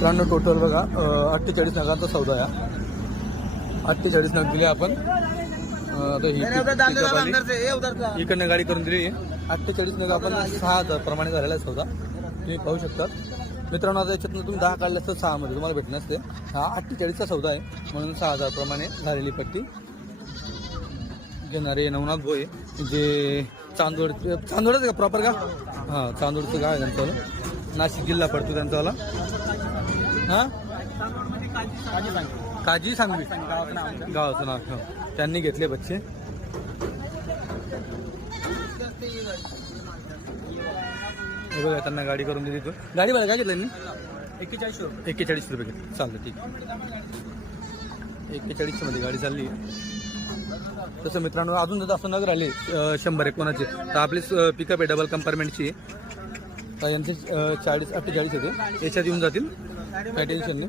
मित्रांनो टोटल बघा 48 नगांचा सौदा आहे. 48 नग दिले आपण. आता ही इकडनं गाडी करून दिली. 48 नग आपण 6,000 प्रमाणे झालेला आहे सौदा, तुम्ही पाहू शकता मित्रांनो. आता याच्यातनं तुम्ही 10 काढले तर 6 मध्ये तुम्हाला भेटणार असते. हा 48चा सौदा आहे म्हणून 6,000 प्रमाणे झालेली पट्टी घेणारे नवनाथ भोये, जे चांदोडच का प्रॉपर का? हां, चांदोडचं गाव आहे त्यांचं, नाशिक जिल्हा पडतो त्यांचावाला. हां, काजी सांगवी गावाचं नाव. त्यांनी घेतले बच्चे. हे बघा त्यांना गाडी करून दिली. तू गाडी बघा काय घेतलं मी? 41 रुपये घेतले. चालतं, ठीक. 41 मध्ये गाडी चालली. तसं मित्रांनो अजून जर असं नगर आले 100 कोणाचे तर आपली पिकअप आहे डबल कंपार्टमेंटची. यांचे 48 येते, याच्यात येऊन जातील, काय टेन्शन नाही.